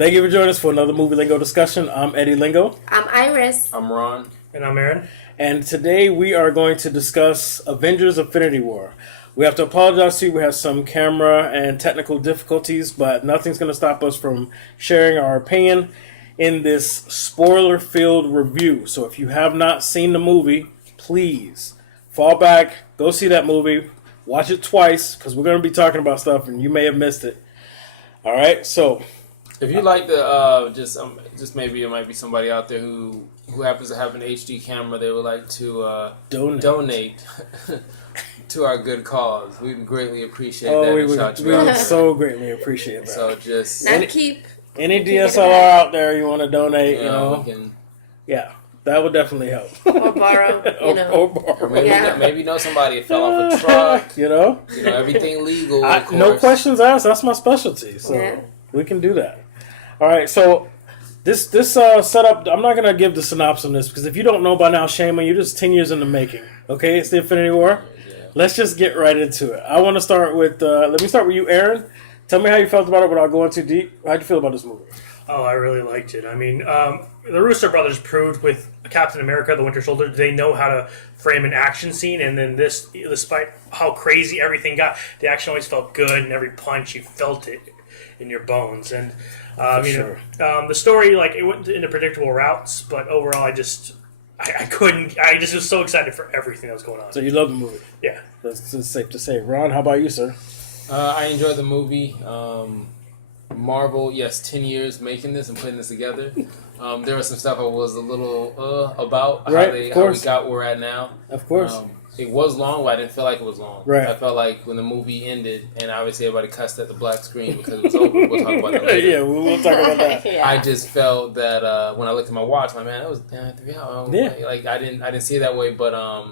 Thank you for joining us for another Movie Lingo discussion. I'm Eddie Lingo. I'm Iris. I'm Ron. And I'm Aaron. And today we are going to discuss Avengers Infinity War. We have to apologize to you. We have some camera and technical difficulties, but nothing's going to stop us from sharing our opinion in this spoiler-filled review. So if you have not seen the movie, please fall back, go see that movie, watch it twice, because we're going to be talking about stuff and you may have missed it. All right, so if you like the just maybe it might be somebody out there who happens to have an HD camera, they would like to donate to our good cause. We'd greatly appreciate that. We would so greatly appreciate that. So just any DSLR out there you want to donate, yeah, that would definitely help. Or borrow, or borrow. Or maybe know somebody who fell off a truck. Everything legal. No questions asked. That's my specialty. So we can do that. All right. So this setup, I'm not gonna give the synopsis on this because if you don't know by now, shame on you. This is 10 years in the making. Okay, it's the Infinity War. Yeah. Let's just get right into it. I want to start with. Let me start with you, Aaron. Tell me how you felt about it without going too deep. How'd you feel about this movie? Oh, I really liked it. I mean, the Russo brothers proved with Captain America, the Winter Soldier, they know how to frame an action scene. And then this, despite how crazy everything got, the action always felt good. And every punch, you felt it in your bones. And the story, it went into predictable routes. But overall, I just was so excited for everything that was going on. So you love the movie? Yeah. That's safe to say. Ron, how about you, sir? I enjoyed the movie. Marvel, 10 years making this and putting this together. There was some stuff I was a little about how we got where we're at now. Of course. It was long, but I didn't feel like it was long. Right. I felt like when the movie ended, and obviously everybody cussed at the black screen because it was over. We'll talk about that later. Yeah, we'll talk about that. Yeah. I just felt that when I looked at my watch, that was 3 hours. Yeah. I didn't see it that way, but I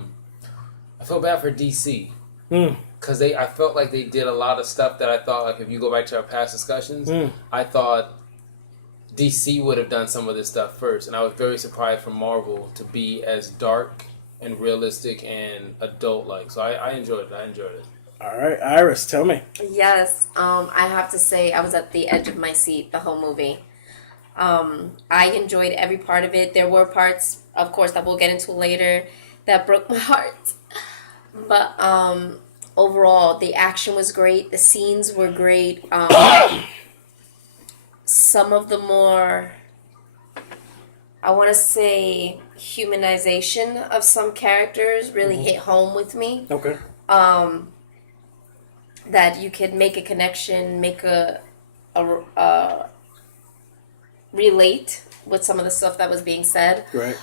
felt bad for DC. Because I felt like they did a lot of stuff that I thought, if you go back to our past discussions, I thought DC would have done some of this stuff first. And I was very surprised for Marvel to be as dark and realistic and adult-like. So I enjoyed it. All right, Iris, tell me. Yes, I have to say I was at the edge of my seat the whole movie. I enjoyed every part of it. There were parts, of course, that we'll get into later that broke my heart. But overall, the action was great. The scenes were great. Some of the more, I want to say, humanization of some characters really hit home with me. Okay. That you could make a connection, make a relate with some of the stuff that was being said. Right.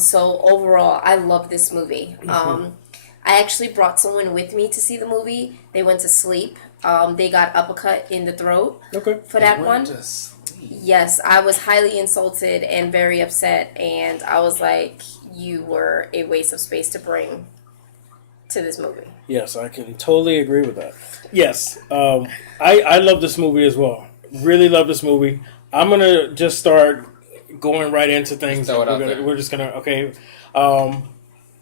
So overall, I love this movie. I actually brought someone with me to see the movie. They went to sleep. They got uppercut in the throat for that one. Yes, I was highly insulted and very upset. And I was like, you were a waste of space to bring to this movie. Yes, I can totally agree with that. Yes, I love this movie as well. Really love this movie. I'm going to just start going right into things. We're just going to, okay. I'm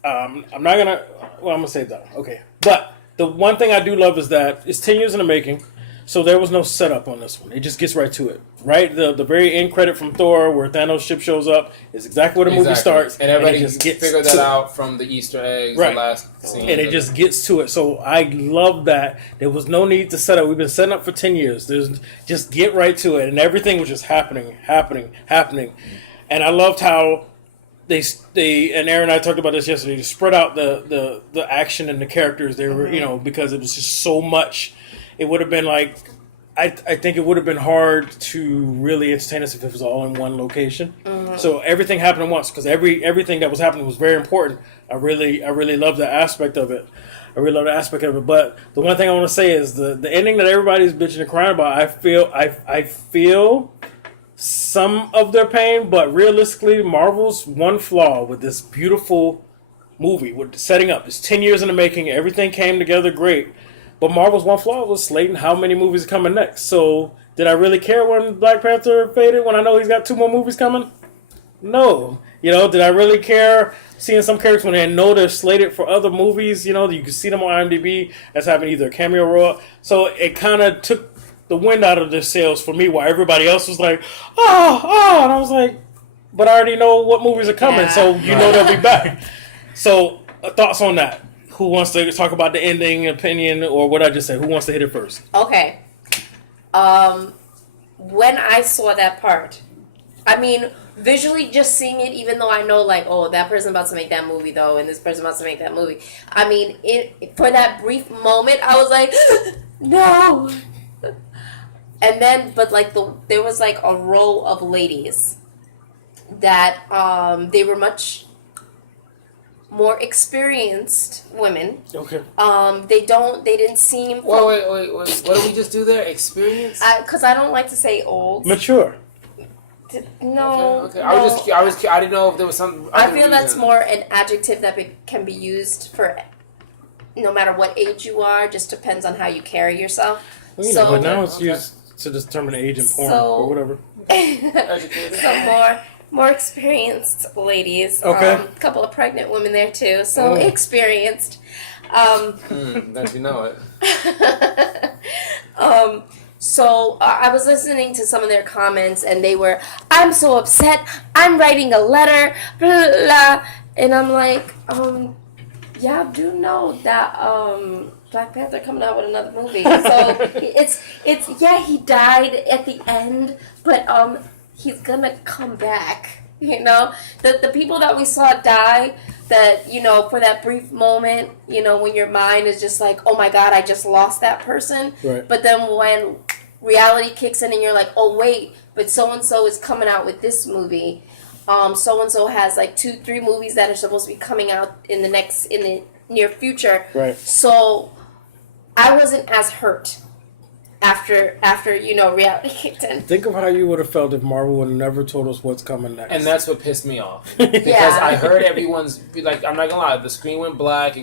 not going to, I'm going to say that. Okay. But the one thing I do love is that it's 10 years in the making, so there was no setup on this one. It just gets right to it. Right? The very end credit from Thor where Thanos' ship shows up is exactly where the movie starts. And everybody just figured that out from the Easter eggs, the last scene. And it just gets to it. So I love that. There was no need to set up. We've been setting up for 10 years. There's just get right to it. And everything was just happening. And I loved how they and Aaron and I talked about this yesterday, to spread out the action and the characters. They were, because it was just so much. It would have been like, I think it would have been hard to really entertain us if it was all in one location. So everything happened at once because everything that was happening was very important. I really love that aspect of it. But the one thing I want to say is the ending that everybody's bitching and crying about. I feel some of their pain, but realistically, Marvel's one flaw with this beautiful movie, with setting up, it's 10 years in the making. Everything came together great. But Marvel's one flaw was slating how many movies are coming next. So, did I really care when Black Panther faded when I know he's got 2 more movies coming? No. Did I really care seeing some characters when I know they're slated for other movies? You can see them on IMDb as having either a cameo role. So, it kind of took the wind out of their sails for me, while everybody else was like, and I was like, but I already know what movies are coming, so you know they'll be back. So, thoughts on that? Who wants to talk about the ending, opinion, or what I just said? Who wants to hit it first? Okay. When I saw that part, I mean, visually just seeing it, even though I know, like, oh, that person about to make that movie, though, and this person about to make that movie. I mean, for that brief moment, I was like, no. And then, but, like, there was, like, a row of ladies that they were much more experienced women. Okay. They didn't seem... Wait. What did we just do there? Experience? Because I don't like to say old. Mature. No. Okay. No. I didn't know if there was some... I feel that's more an adjective that can be used for no matter what age you are. Just depends on how you carry yourself. Well, you know, but now it's used to determine age in porn or whatever. Educated. More experienced ladies. Okay. A couple of pregnant women there too. So experienced. That you know it. So I was listening to some of their comments, and they were, "I'm so upset. I'm writing a letter." Blah, blah, blah. And I'm like, yeah, I do know that Black Panther coming out with another movie. So it's he died at the end, but he's gonna come back. You know, the people that we saw die, that, you know, for that brief moment, you know, when your mind is just like, oh my God, I just lost that person. Right. But then when reality kicks in and you're like, oh wait, but so-and-so is coming out with this movie. So-and-so has like 2-3 movies that are supposed to be coming out in the near future. Right. So I wasn't as hurt after you know, reality kicked in. Think of how you would have felt if Marvel would have never told us what's coming next. And that's what pissed me off. Because I heard everyone's, like, I'm not gonna lie, the screen went black,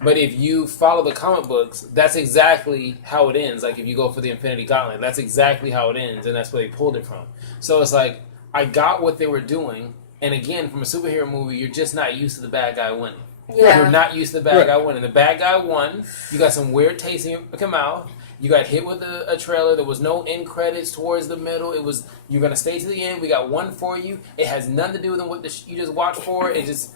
but if you follow the comic books, that's exactly how it ends. Like, if you go for the Infinity Gauntlet, that's exactly how it ends, and that's where they pulled it from. So it's like, I got what they were doing, and again, from a superhero movie, you're just not used to the bad guy winning. Yeah. You're not used to the bad guy winning. The bad guy won, you got some weird taste in your mouth, you got hit with a trailer. There was no end credits towards the middle. It was, you're going to stay to the end. We got one for you. It has nothing to do with what you just watched for. It just,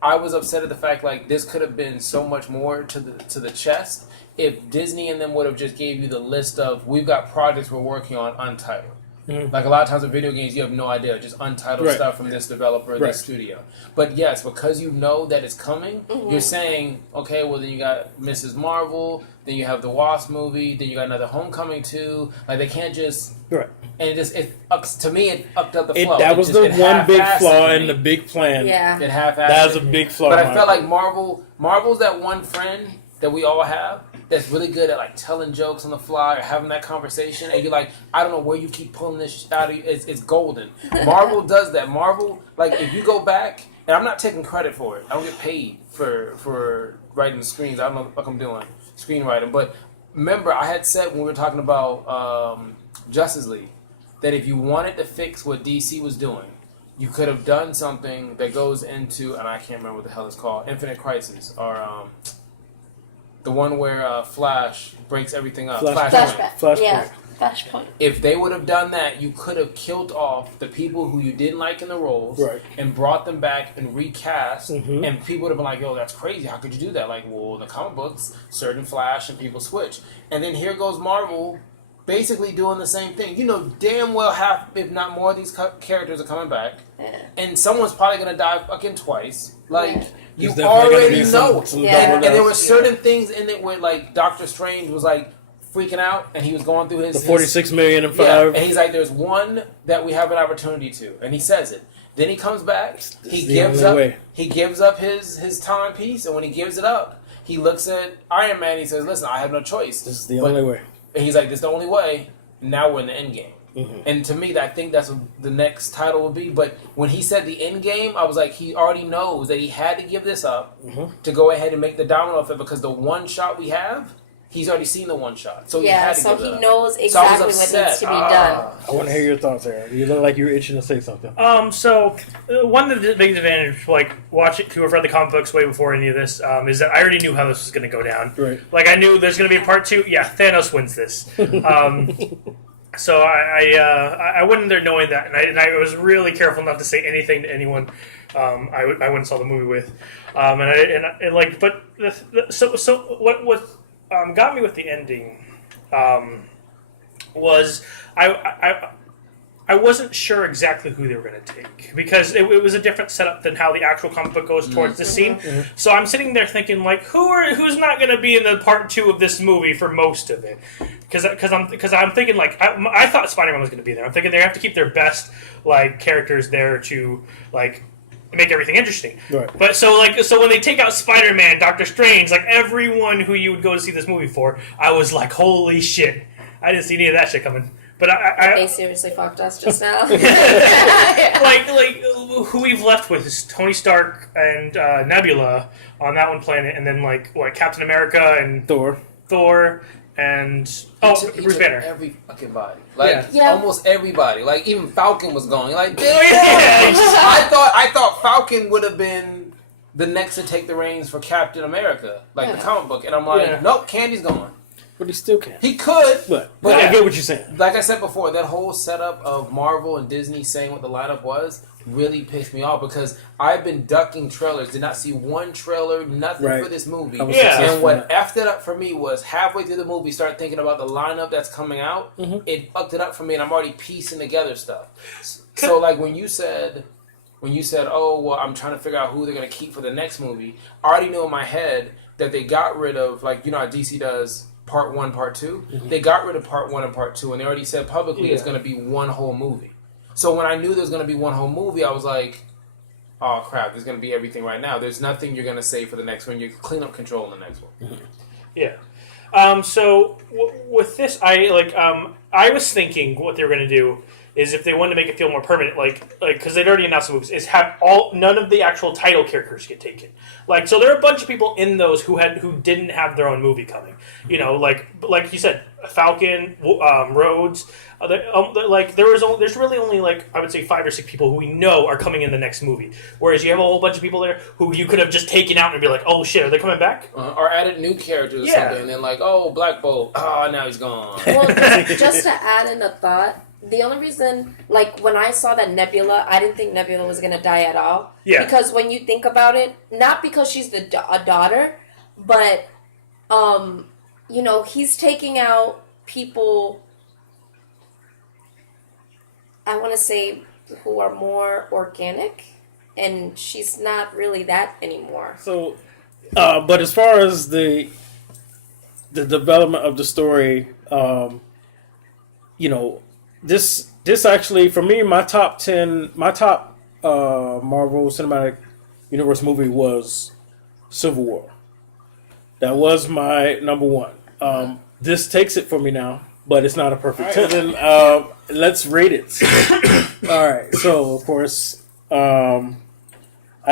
I was upset at the fact, like, this could have been so much more to the chest if Disney and them would have just gave you the list of, we've got projects we're working on untitled. Mm-hmm. Like, a lot of times with video games, you have no idea. Just untitled stuff from this developer, this studio. But yes, because you know that it's coming, you're saying, okay, well, then you got Mrs. Marvel, then you have the Wasp movie, then you got another Homecoming 2. Like, they can't just... Right. And to me, it upped up the flow. That was the one big flaw in the big plan. Yeah. It half-assed. That was a big flaw. But I felt like Marvel's that one friend that we all have that's really good at, like, telling jokes on the fly or having that conversation, and you're like, I don't know where you keep pulling this out of you. It's golden. Marvel does that. Marvel, like, if you go back, and I'm not taking credit for it. I don't get paid for writing the screens. I don't know what I'm doing, screenwriting. But remember, I had said when we were talking about Justice League that if you wanted to fix what DC was doing, you could have done something that goes into, and I can't remember what the hell it's called, Infinite Crisis, or the one where Flash breaks everything up. Flashpoint. Yeah, Flashpoint. If they would have done that, you could have killed off the people who you didn't like in the roles and brought them back and recast, and people would have been like, yo, that's crazy. How could you do that? Like, well, in the comic books, certain Flash and people switch. And then here goes Marvel basically doing the same thing. You know damn well half, if not more, of these characters are coming back. Yeah. And someone's probably going to die fucking twice. Like... You already know. And there were certain things in it where, like, Doctor Strange was, like, freaking out, and he was going through his... The 46 million and 5. Yeah, and he's like, there's one that we have an opportunity to. And he says it. Then he comes back, he gives up his timepiece, and when he gives it up, he looks at Iron Man and he says, listen, I have no choice. This is the only way. And he's like, this is the only way. Now we're in the end game. Mm-hmm. And to me, I think that's what the next title will be. But when he said the end game, I was like, he already knows that he had to give this up to go ahead and make the domino effect, because the one shot we have he's already seen the one shot. So so he knows exactly what needs to be done. I want to hear your thoughts, Aaron. You look like you're itching to say something. So one of the big advantages, like watching to have read the comic books way before any of this, is that I already knew how this was going to go down. Right. Like I knew there's going to be a part 2. Yeah, Thanos wins this. So I went in there knowing that, and I was really careful not to say anything to anyone I went and saw the movie with. What got me with the ending was I wasn't sure exactly who they were going to take because it was a different setup than how the actual comic book goes towards the scene. Mm-hmm. So I'm sitting there thinking, like, who's not going to be in the part 2 of this movie for most of it? Because I'm thinking, like, I thought Spider-Man was going to be there. I'm thinking they have to keep their best like characters there to like make everything interesting. Right. But so when they take out Spider-Man, Doctor Strange, like everyone who you would go to see this movie for, I was like, holy shit, I didn't see any of that shit coming. But they seriously fucked us just now. like who we've left with is Tony Stark and Nebula on that one planet, and then Captain America and Thor and Bruce Banner. Every fucking body, almost everybody. Like even Falcon was going. Like I thought Falcon would have been the next to take the reins for Captain America, the comic book, and I'm like, nope, Candy's gone. But he still can. He could. But I get what you're saying. Like I said before, that whole setup of Marvel and Disney saying what the lineup was really pissed me off because I've been ducking trailers. Did not see one trailer, nothing for this movie. And what effed it up for me was halfway through the movie, start thinking about the lineup that's coming out. Mm-hmm. It fucked it up for me, and I'm already piecing together stuff. So, like, when you said, oh, well, I'm trying to figure out who they're going to keep for the next movie, I already knew in my head that they got rid of, like, you know how DC does Part 1, Part 2? Mm-hmm. They got rid of Part 1 and Part 2, and they already said publicly it's going to be one whole movie. So when I knew there was going to be one whole movie, I was like, oh, crap, there's going to be everything right now. There's nothing you're going to say for the next one. You clean up control in the next one. Mm-hmm. Yeah. So with this, I was thinking what they were going to do is if they wanted to make it feel more permanent, because they'd already announced the movies, is have none of the actual title characters get taken. So there are a bunch of people in those who didn't have their own movie coming. You know, like you said, Falcon, Rhodes. There's really only I would say 5 or 6 people who we know are coming in the next movie. Whereas you have a whole bunch of people there who you could have just taken out and be like, oh shit, are they coming back? Or added new characters or something, and then Black Bolt, now he's gone. Well, just to add in a thought. The only reason, when I saw that Nebula, I didn't think Nebula was going to die at all. Yeah. Because when you think about it, not because she's a daughter, but, he's taking out people, I want to say, who are more organic, and she's not really that anymore. So, but as far as the development of the story, This actually, for me, my top Marvel Cinematic Universe movie was Civil War. That was my number one. This takes it for me now, but it's not a perfect 10. Then let's rate it. All right. So, of course, I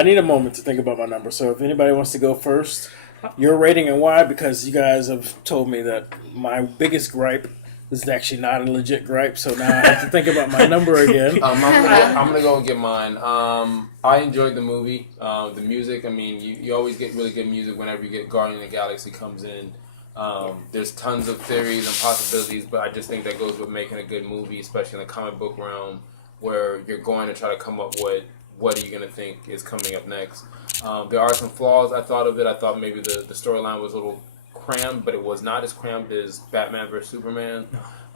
need a moment to think about my number. So if anybody wants to go first, your rating and why, because you guys have told me that my biggest gripe this is actually not a legit gripe, so now I have to think about my number again. I'm gonna go and get mine. I enjoyed the movie. The music, I mean, you always get really good music whenever you get Guardian of the Galaxy comes in. There's tons of theories and possibilities, but I just think that goes with making a good movie, especially in the comic book realm, where you're going to try to come up with what are you going to think is coming up next. There are some flaws I thought of it. I thought maybe the storyline was a little crammed, but it was not as crammed as Batman vs. Superman.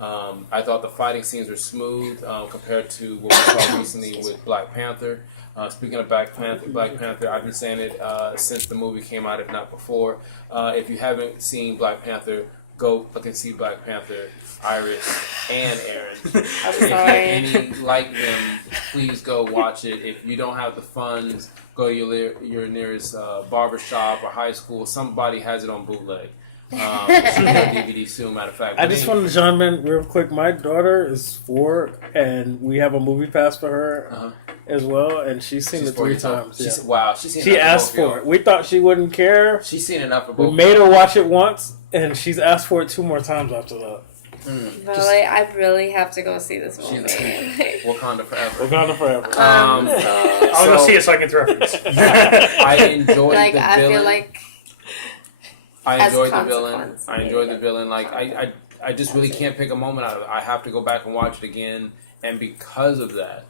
I thought the fighting scenes were smooth compared to what we saw recently with Black Panther. Speaking of Black Panther, I've been saying it since the movie came out, if not before. If you haven't seen Black Panther, go look and see Black Panther, Iris, and Aaron. I'm sorry. If any like them, please go watch it. If you don't have the funds, go to your nearest barbershop or high school. Somebody has it on bootleg. It's on DVD soon, matter of fact. I just wanted to chime in real quick. My daughter is 4, and we have a movie pass for her. as well, and she's seen it 3 times. Yeah. Wow, she's seen She asked for it. We thought she wouldn't care. She's seen enough of both. We made her watch it once, and she's asked for it 2 more times after that. But I really have to go see this movie. Wakanda forever. Wakanda forever. I'll go see it so I can throw reference. I enjoyed the villain. I feel like I enjoyed the villain. I enjoyed the villain. Like I just really can't pick a moment out of it. I have to go back and watch it again, and because of that,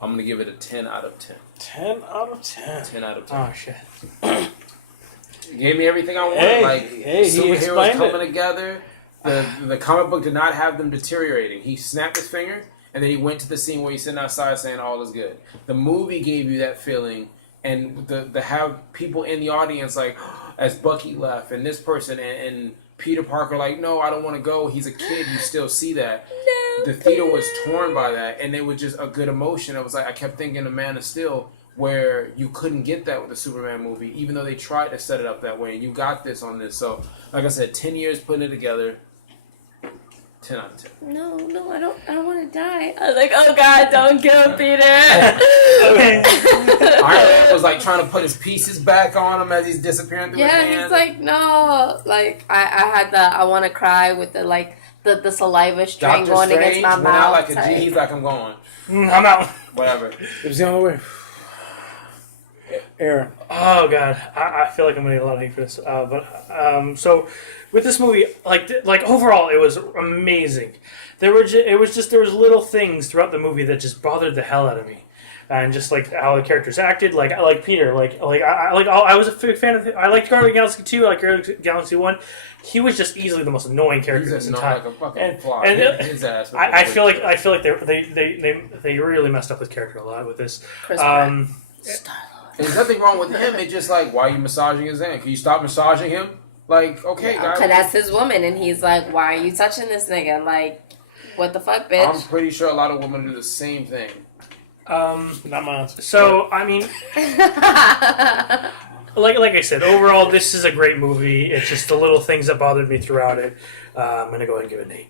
I'm gonna give it a 10 out of 10. 10 out of 10. 10 out of 10. Oh shit! It gave me everything I wanted. He superheroes coming together. The comic book did not have them deteriorating. He snapped his finger, and then he went to the scene where he's sitting outside saying all is good. The movie gave you that feeling, and the have people in the audience like, as Bucky left, and this person, and Peter Parker like, no, I don't want to go. He's a kid. You still see that. No, the theater was torn by that, and it was just a good emotion. It was like I kept thinking of Man of Steel, where you couldn't get that with the Superman movie, even though they tried to set it up that way. You got this on this. So, like I said, 10 years putting it together. 10 out of 10. No, I don't want to die. I was like, oh God, don't kill Peter. Iron Man was like trying to put his pieces back on him as he's disappearing through his hand. He's like, no. Like, I had I want to cry with the saliva string going against my mouth. Out like a G. He's like, I'm going. I'm out. Whatever. It was the only way. Aaron. Oh God, I feel like I'm gonna get a lot of hate for this. So with this movie, like overall, it was amazing. There was little things throughout the movie that just bothered the hell out of me, and just like how the characters acted. Like I like Peter. I was a big fan of. I liked Guardians of the Galaxy 2. I liked Guardians of the Galaxy 1. He was just easily the most annoying character this entire. Like a fucking fly. His ass. I feel like they really messed up his character a lot with this. There's nothing wrong with him. It's just like, why are you massaging his hand? Can you stop massaging him? Like, okay, guys. Because that's his woman, and he's like, why are you touching this nigga? Like, what the fuck, bitch? I'm pretty sure a lot of women do the same thing. Not mine. So, I mean, like I said, overall, this is a great movie. It's just the little things that bothered me throughout it. I'm going to go ahead and give it an 8.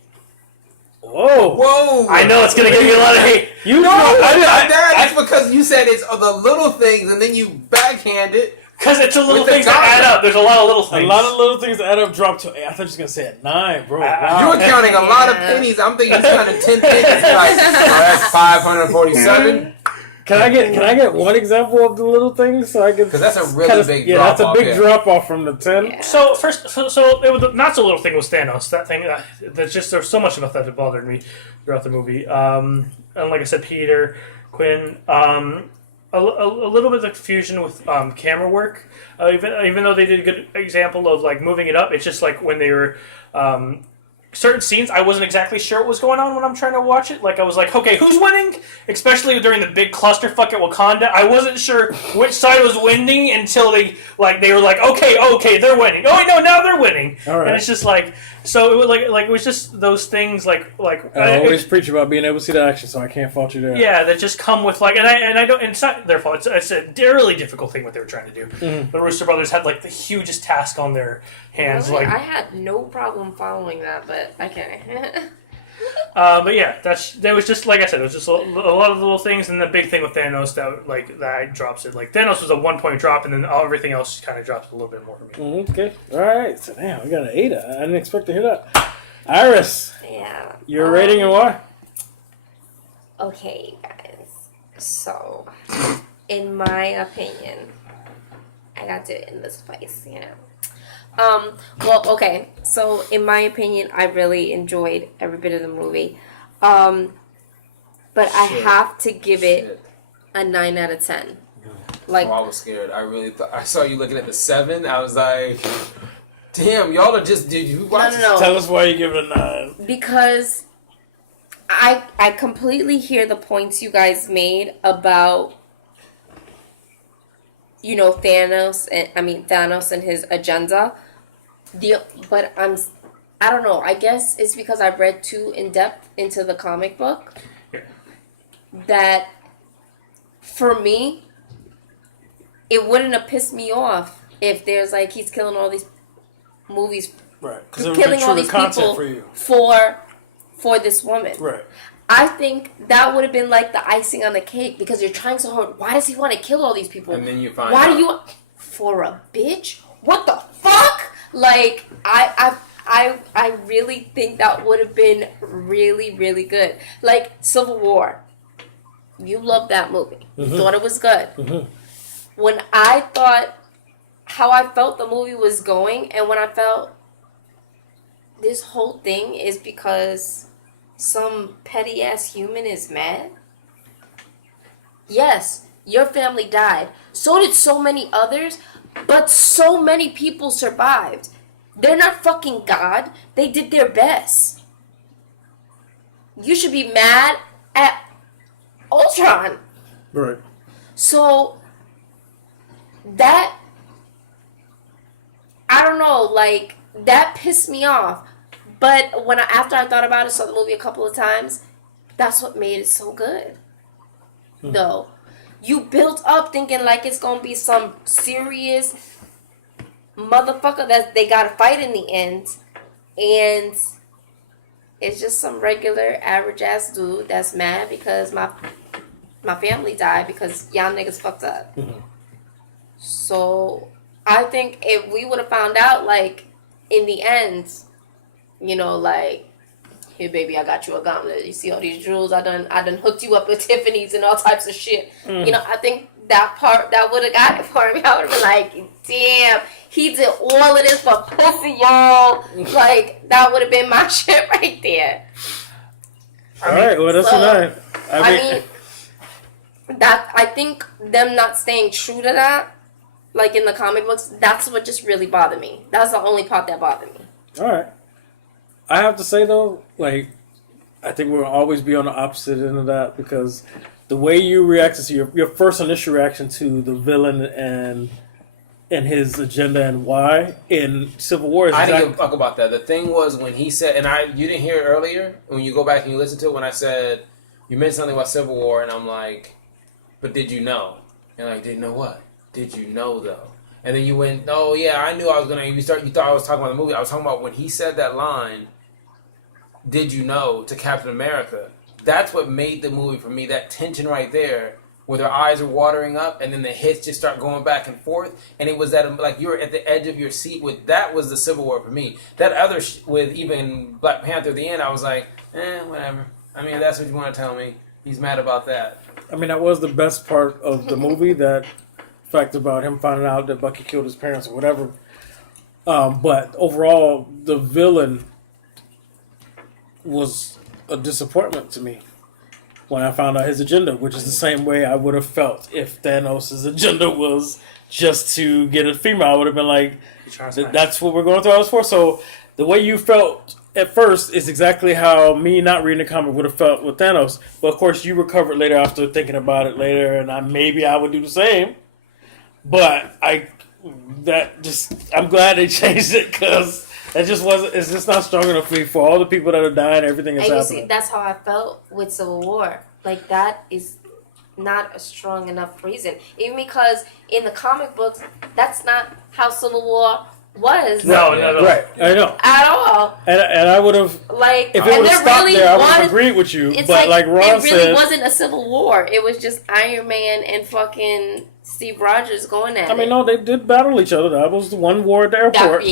Whoa! I know it's gonna give you a lot of hate. You know, that's because you said it's the little things, and then you backhand it. Because it's a little things that add up. There's a lot of little things. A lot of little things that add up. Drop to. I thought you was gonna say at 9, bro. Wow. You were counting a lot of pennies. I'm thinking you're counting 10 pennies. Like, that's 547. Can I get one example of the little things so I can? Because that's a really big drop off. That's a big drop off from the 10. Yeah. So it was not so little thing was Thanos. That thing that's just there's so much about that bothered me throughout the movie. And like I said, Peter, Quinn, a little bit of confusion with camera work. Even though they did a good example of like moving it up, it's just like when they were. Certain scenes, I wasn't exactly sure what was going on when I'm trying to watch it. Like, I was like, okay, who's winning? Especially during the big clusterfuck at Wakanda. I wasn't sure which side was winning until they were like, okay, they're winning. Oh, no, now they're winning. All right. And it's just like, so it was like it was just those things I always preach about being able to see the action, so I can't fault you there. Yeah, that just come with and I don't, and it's not their fault. It's a really difficult thing what they were trying to do. Mm-hmm. The Russo brothers had like the hugest task on their hands. Really? I had no problem following that, but okay. But yeah, that was just like I said. It was just a lot of little things, and the big thing with Thanos that drops it. Like Thanos was a 1-point drop, and then everything else kind of drops a little bit more for me. Okay, all right. So damn, we got an 8. I didn't expect to hear that. Iris, yeah, your rating and why? Okay, guys. So, in my opinion, I got to end this place, Well, okay. So, in my opinion, I really enjoyed every bit of the movie. But I have to give it a 9 out of 10. Like, I was scared. I really thought I saw you looking at the 7. I was like, damn, y'all are just. Did you watch? No. Tell us why you give it a 9. Because I completely hear the points you guys made about Thanos and his agenda. But I don't know. I guess it's because I've read too in depth into the comic book that for me, it wouldn't have pissed me off if there's he's killing all these movies, right? Killing all these people for this woman, right? I think that would have been like the icing on the cake because you're trying so hard. Why does he want to kill all these people? And then you find Why out. do you for a bitch? What the fuck? Like I really think that would have been really, really good. Like Civil War. You loved that movie. You thought it was good. When I thought how I felt the movie was going, and when I felt this whole thing is because some petty ass human is mad. Yes, your family died. So did so many others, but so many people survived. They're not fucking God. They did their best. You should be mad at Ultron. Right. So that, I don't know, like that pissed me off. But after I thought about it, saw the movie a couple of times, that's what made it so good. Though you built up thinking like it's gonna be some serious motherfucker that they gotta fight in the end, and it's just some regular average ass dude that's mad because my family died because y'all niggas fucked up. So I think if we would have found out, like in the end, you know, like, here baby, I got you a gauntlet. You see all these jewels? I done hooked you up with Tiffany's and all types of shit. You know, I think that part that would have got it for me. I would have been like, damn, he did all of this for pussy, y'all. Like that would have been my shit right there. All right, well that's enough. I mean, that I think them not staying true to that, like in the comic books, that's what just really bothered me. That's the only part that bothered me. All right. I have to say though, like, I think we'll always be on the opposite end of that because the way you reacted to your first initial reaction to the villain and his agenda and why in Civil War is I didn't give a fuck about that. The thing was when he said, and you didn't hear it earlier when you go back and you listen to it when I said you mentioned something about Civil War and I'm like, but did you know? And like, didn't know what? Did you know though? And then you went, oh yeah, I knew I was gonna. You thought I was talking about the movie. I was talking about when he said that line. Did you know to Captain America? That's what made the movie for me. That tension right there, where their eyes are watering up, and then the hits just start going back and forth, and it was that like you were at the edge of your seat. With that was the Civil War for me. That other with even Black Panther at the end, I was like, whatever. I mean, if that's what you want to tell me. He's mad about that. I mean, that was the best part of the movie. That fact about him finding out that Bucky killed his parents or whatever. But overall, the villain was a disappointment to me when I found out his agenda, which is the same way I would have felt if Thanos' agenda was just to get a female. I would have been like, that's what we're going through all this for. So the way you felt at first is exactly how me not reading the comic would have felt with Thanos. But of course, you recovered later after thinking about it later, and maybe I would do the same. But I'm glad they changed it because it just wasn't. It's just not strong enough for me for all the people that are dying. Everything is happening. See, that's how I felt with Civil War. Like that is not a strong enough reason. Even because in the comic books, that's not how Civil War was. No, right. I know at all. And I would have like if it would have stopped really there, I would have agreed with you. But like Ron said, it really wasn't a Civil War. It was just Iron Man and fucking Steve Rogers going at it. I mean, no, they did battle each other. That was the one war at the airport. Woo!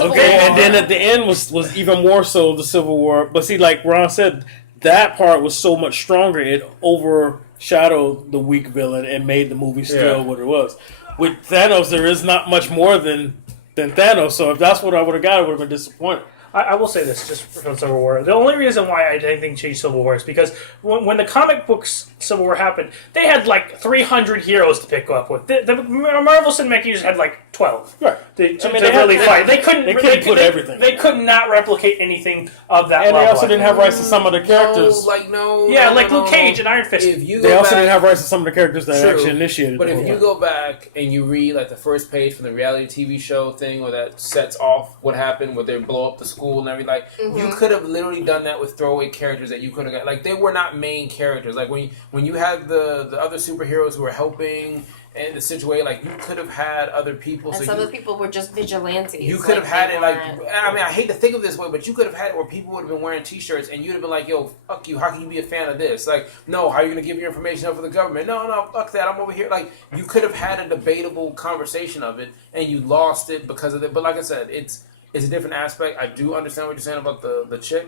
Okay, War. And then at the end was even more so the Civil War. But see, like Ron said, that part was so much stronger. It overshadowed the weak villain and made the movie still what it was. With Thanos, there is not much more than Thanos. So if that's what I would have got, I would have been disappointed. I will say this, just from Civil War. The only reason why I didn't think change Civil War is because when the comic books Civil War happened, they had like 300 heroes to pick up with. The Marvel Cinematic Universe had like 12. Right. To really fight. They couldn't put everything. They could not replicate anything of that and level. They also didn't have rights to some of the characters. Luke Cage and Iron Fist. They also didn't have rights to some of the characters that actually initiated. But if you go back and you read like the first page from the reality TV show thing, where that sets off what happened, where they blow up the school and everything, like you could have literally done that with throwaway characters that you could have got. Like they were not main characters. Like when you had the other superheroes who were helping in the situation, like, you could have had other people. And some of the people were just vigilantes. You could have had it, like, I mean, I hate to think of this way, but you could have had it where people would have been wearing T-shirts and you'd have been like, yo, fuck you, how can you be a fan of this? Like, no, how are you going to give your information up for the government? No, fuck that, I'm over here. Like, you could have had a debatable conversation of it and you lost it because of it. But like I said, it's a different aspect. I do understand what you're saying about the chick,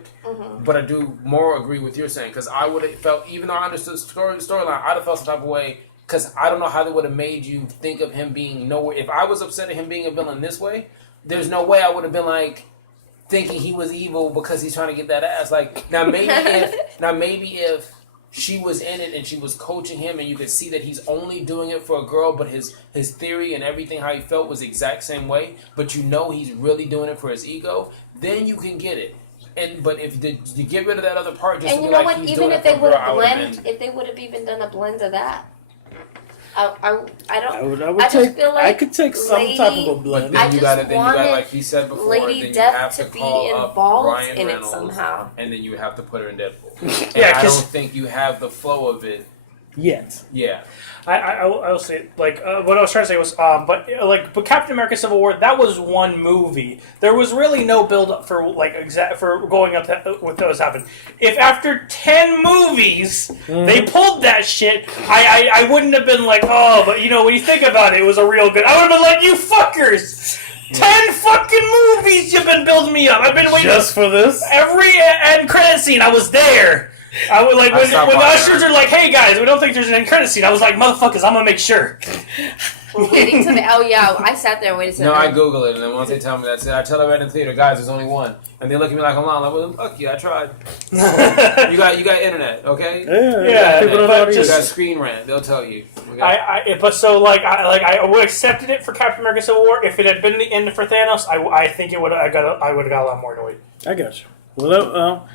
but I do more agree with you're saying, because I would have felt, even though I understood the storyline, I'd have felt some type of way. Because I don't know how they would have made you think of him being nowhere. If I was upset at him being a villain this way, there's no way I would have been like thinking he was evil because he's trying to get that ass. Like, now maybe if she was in it and she was coaching him and you could see that he's only doing it for a girl, but his theory and everything how he felt was the exact same way, but you know he's really doing it for his ego, then you can get it. But if you get rid of that other part, just and to you be know like, what? he's Even doing if it they for would a girl, have if they would have even done a blend of that. I could take some type of a blend. But then you got like he said before, Lady then you Death have to be call up involved Ryan in Reynolds, it somehow. and then you have to put her in Deadpool. Yeah, I don't think you have the flow of it yet. Yeah. I will say, like, what I was trying to say was, but Captain America: Civil War, that was one movie. There was really no build up for for going up to what was happened. If after 10 movies they pulled that shit, I wouldn't have been like, oh, but you know, when you think about it, it was a real good. I would have been like, you fuckers. 10 fucking movies you've been building me up. I've been waiting just for this. Every end credit scene, I was there. I would like when the ushers are like, "Hey guys, we don't think there's an end credit scene." I was like, "Motherfuckers, I'm gonna make sure." We're waiting to the I sat there and waited. No, I Google it, and then once they tell me that's it, I tell them at the theater, guys, there's only one, and they look at me like I'm lying. Like, well, fuck you, I tried. you got internet, okay? Yeah. You got Screen Rant. They'll tell you. Okay? I would accepted it for Captain America: Civil War. If it had been the end for Thanos, I think it would. I would have got a lot more annoyed. I got you. Well,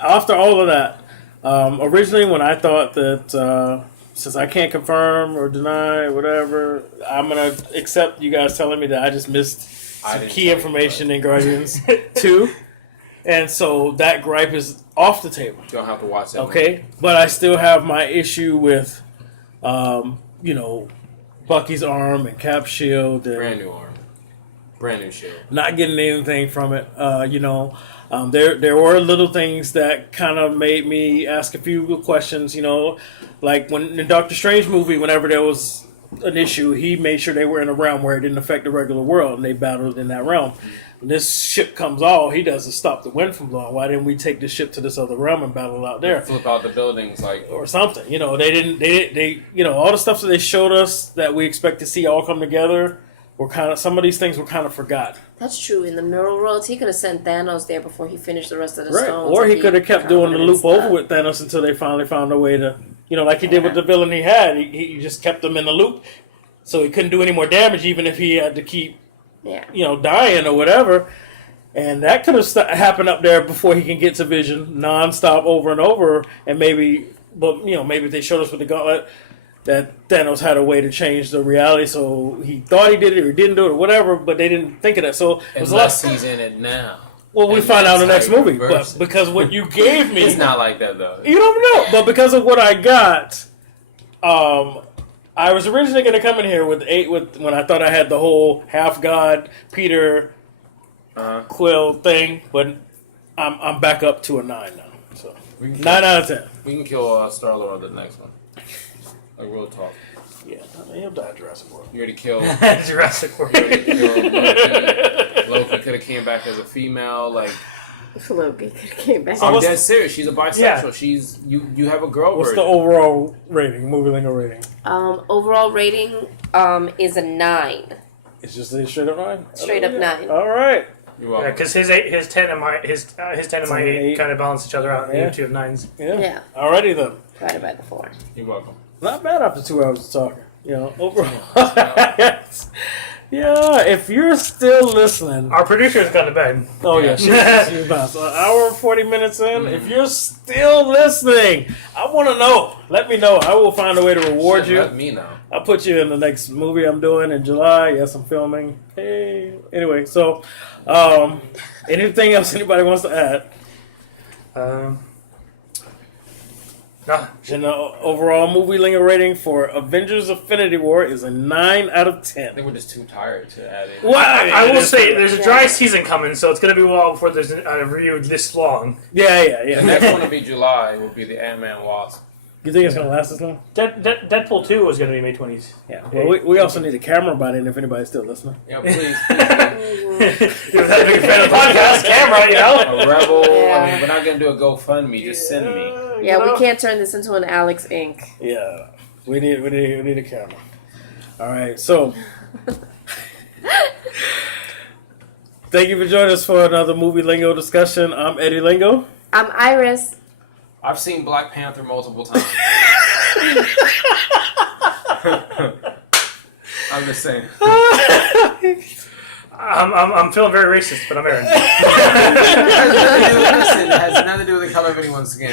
after all of that, originally when I thought that since I can't confirm or deny whatever, I'm gonna accept you guys telling me that I just missed some key information in Guardians 2, and so that gripe is off the table. You don't have to watch that. Okay, movie. But I still have my issue with, Bucky's arm and Cap's shield. And brand new arm, brand new shield. Not getting anything from it. There were little things that kind of made me ask a few questions, like when in the Doctor Strange movie, whenever there was an issue, he made sure they were in a realm where it didn't affect the regular world, and they battled in that realm. When this ship comes all, he doesn't stop the wind from blowing. Why didn't we take the ship to this other realm and battle out there? Flip out the buildings, or something. They didn't, all the stuff that they showed us that we expect to see all come together. Some of these things were kind of forgotten. That's true. In the mirror worlds, he could have sent Thanos there before he finished the rest of the stones. Or he could have kept doing the loop over with Thanos until they finally found a way to, like he did with the villain he had. He just kept them in the loop, so he couldn't do any more damage, even if he had to keep, dying or whatever. And that could have happened up there before he can get to Vision, nonstop, over and over. And maybe they showed us with the gauntlet that Thanos had a way to change the reality, so he thought he did it or didn't do it or whatever, but they didn't think of that. So unless he's in it now. Well, we find out in the next movie, but because what you gave me, it's not like that though. You don't know, but because of what I got, I was originally going to come in here with when I thought I had the whole half god Peter Quill thing, but I'm back up to a 9 now. So 9 out of 10. We can kill Star-Lord on the next one. Like real talk. Yeah, he'll die Jurassic World. You already killed Jurassic World. Loki could have came back as a female. Loki could have came back. I'm dead serious. She's a bisexual. Yeah. She's you have a girl. What's the overall rating? Movie Lingo rating. Overall rating is a 9. It's just a straight up 9. Straight up 9. All right. You're welcome. Yeah, because his 10 and my 8 kind of balance each other out. Yeah. 2 of 9s. Yeah. Alrighty then. Divided by the 4. You're welcome. Not bad after 2 hours of talking. Overall. Yeah, if you're still listening. Our producer's gone to bed. Oh, yeah. She's about an hour and 40 minutes in. If you're still listening, I want to know. Let me know. I will find a way to reward you. Let me know. I'll put you in the next movie I'm doing in July. Yes, I'm filming. Hey. Anyway, so anything else anybody wants to add? No. And the overall movie Lingo rating for Avengers Infinity War is a 9 out of 10. I think we're just too tired to add it. Well, I will say there's a dry season coming, so it's going to be a while before there's a review this long. Yeah. The next one will be July. Will be the Ant-Man Wasp. You think it's going to last this long? Deadpool 2 was going to be May 20th. Yeah. Well, we also need a camera by then if anybody's still listening. Yeah, please. You're not a big fan of the podcast, camera, you know? A rebel. Yeah. I mean, we're not gonna do a GoFundMe. Just send me. Yeah, we can't turn this into an Alex Inc. Yeah. We need a camera. All right. So, thank you for joining us for another Movie Lingo discussion. I'm Eddie Lingo. I'm Iris. I've seen Black Panther multiple times. I'm just saying. I'm feeling very racist, but I'm Aaron. Listen, it has nothing to do with the color of anyone's skin.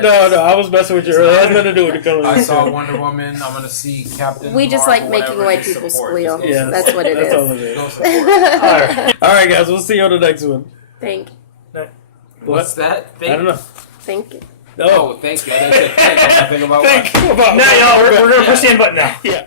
No, I was messing with you earlier. It has nothing to do with the color. I saw Wonder Woman. I'm gonna see Captain. We just Marvel, like making whatever. white Just people support. squeal. Just go Yeah, That's what it that's is. all it is. Go support. All right, guys. We'll see you on the next one. Thank What's that? I don't know. you. Oh, thank you. I didn't say thank you. I think about what. Now, y'all, we're going to push the end button now. Yeah.